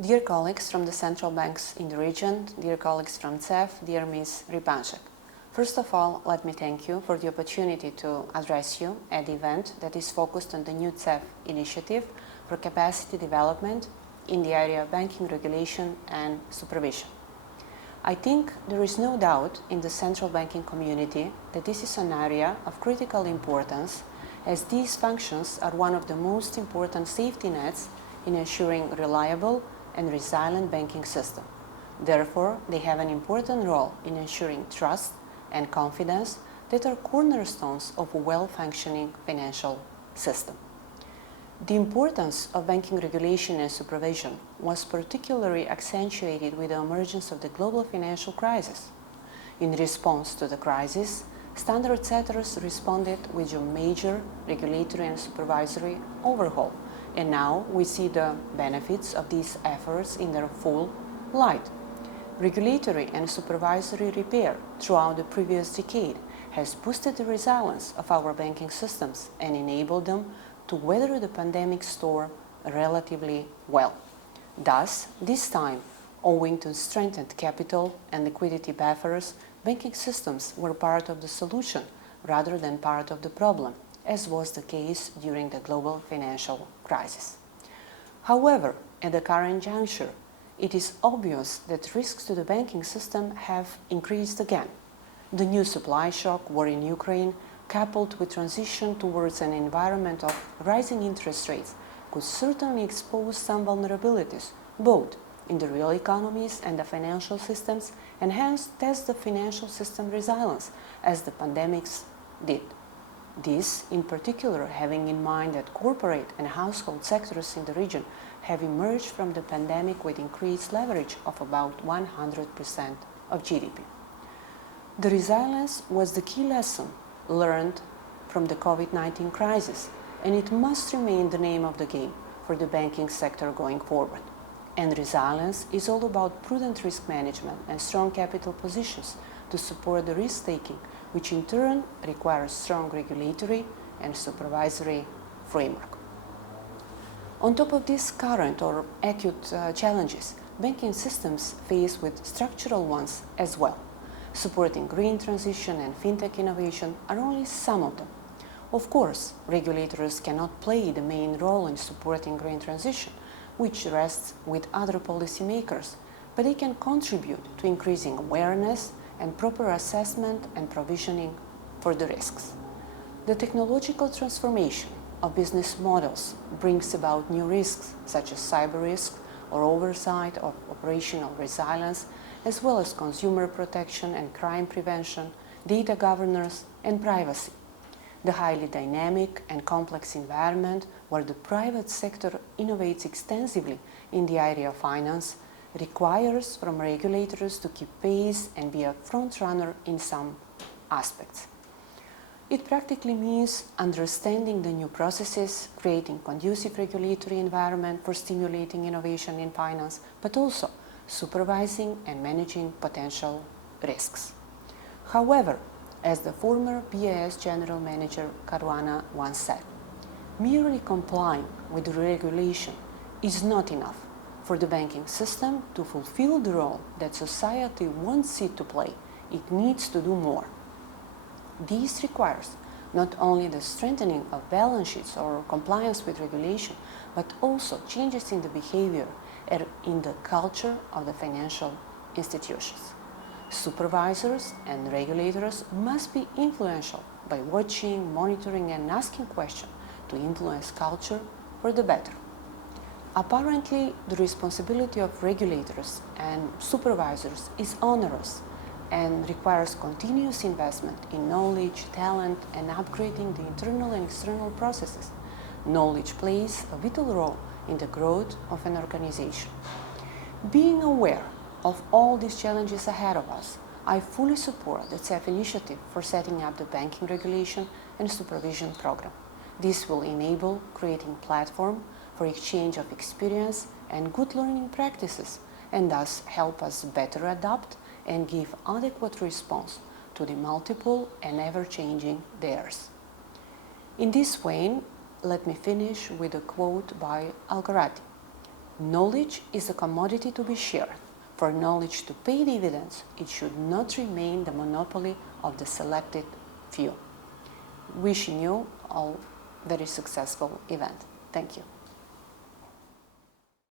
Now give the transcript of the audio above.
Dear colleagues from the central banks in the region, dear colleagues from CEF, dear Ms. Reemergence. First of all, let me thank you for the opportunity to address you at the event that is focused on the new CEF initiative for capacity development in the area of banking regulation and supervision. I think there is no doubt in the central banking community that this is an area of critical importance, as these functions are one of the most important safety nets in ensuring reliable and resilient banking system. Therefore, they have an important role in ensuring trust and confidence that are cornerstones of a well-functioning financial system. The importance of banking regulation and supervision was particularly accentuated with the emergence of the global financial crisis. In response to the crisis, standard setters responded with a major regulatory and supervisory overhaul, and now we see the benefits of these efforts in their full light. Regulatory and supervisory repair throughout the previous decade has boosted the resilience of our banking systems and enabled them to weather the pandemic storm relatively well. Thus, this time, owing to strengthened capital and liquidity buffers, banking systems were part of the solution rather than part of the problem, as was the case during the global financial crisis. However, at the current juncture, it is obvious that risks to the banking system have increased again. The new supply shock, war in Ukraine, coupled with transition towards an environment of rising interest rates, could certainly expose some vulnerabilities, both in the real economies and the financial systems, and hence test the financial system resilience, as the pandemics did. This, in particular, having in mind that corporate and household sectors in the region have emerged from the pandemic with increased leverage of about 100% of GDP. The resilience was the key lesson learned from the COVID-19 crisis, and it must remain the name of the game for the banking sector going forward. And resilience is all about prudent risk management and strong capital positions to support the risk-taking, which in turn requires strong regulatory and supervisory framework. On top of these current or acute challenges, banking systems face with structural ones as well. Supporting green transition and fintech innovation are only some of them. Of course, regulators cannot play the main role in supporting green transition, which rests with other policymakers, but they can contribute to increasing awareness and proper assessment and provisioning for the risks. The technological transformation of business models brings about new risks, such as cyber risk or oversight of operational resilience, as well as consumer protection and crime prevention, data governance, and privacy. The highly dynamic and complex environment where the private sector innovates extensively in the area of finance requires from regulators to keep pace and be a front-runner in some aspects. It practically means understanding the new processes, creating conducive regulatory environment for stimulating innovation in finance, but also supervising and managing potential risks. However, as the former BIS General Manager Caruana once said, merely complying with the regulation is not enough for the banking system to fulfill the role that society wants it to play. It needs to do more. This requires not only the strengthening of balance sheets or compliance with regulation, but also changes in the behavior and in the culture of the financial institutions. Supervisors and regulators must be influential by watching, monitoring, and asking questions to influence culture for the better. Apparently, the responsibility of regulators and supervisors is onerous and requires continuous investment in knowledge, talent, and upgrading the internal and external processes. Knowledge plays a vital role in the growth of an organization. Being aware of all these challenges ahead of us, I fully support the CEF initiative for setting up the banking regulation and supervision program. This will enable creating a platform for exchange of experience and good learning practices, and thus help us better adapt and give adequate response to the multiple and ever-changing dares. In this vein, let me finish with a quote by Algarotti. Knowledge is a commodity to be shared. For knowledge to pay dividends, it should not remain the monopoly of the selected few. Wishing you all very successful event. Thank you.